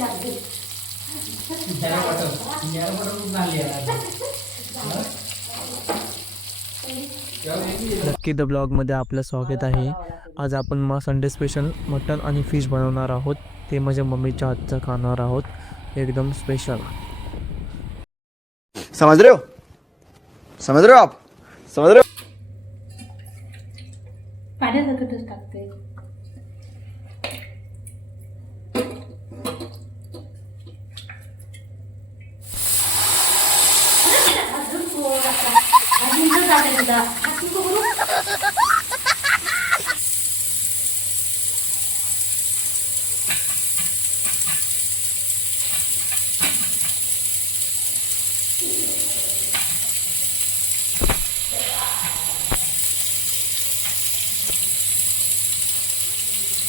नक्की द ब्लॉगमध्ये आपलं स्वागत आहे. आज आपण मग संडे स्पेशल मटन आणि फिश बनवणार आहोत. ते म्हणजे मम्मीच्या हातचं खाणार आहोत. एकदम स्पेशल समझ रहे हो समझ रहे हो? आप समझ रहे हो पाण्यासारखंच टाकते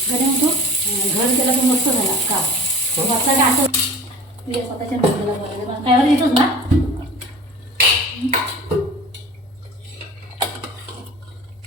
घरी म्हणतो घर केला तर मस्त झाला का स्वतः काय असं तुझ्या स्वतःच्या नवऱ्याला बोलायचं मला काय येतोच ना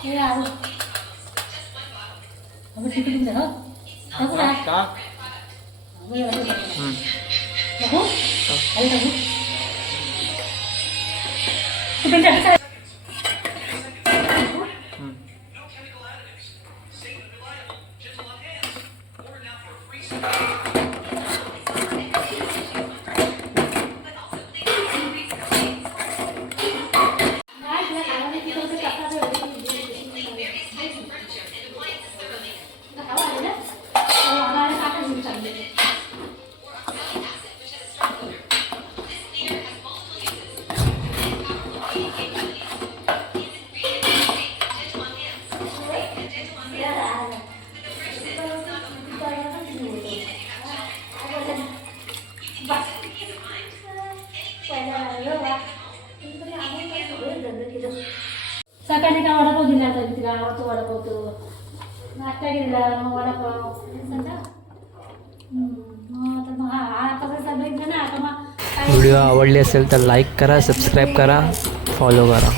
Era algo. Kamu situ pindah kan? Aku lah. Kak. Kamu yang ada. Hmm. Aku? Ayo kamu. Sebentar. Hmm. सकाळी का वडापाव दिला होता तिला? आवडतो वडापाव तो. नाश्ता केला मग वडापाव मग हा ना आता मग व्हिडिओ आवडले असेल तर लाईक करा सबस्क्राईब करा फॉलो करा.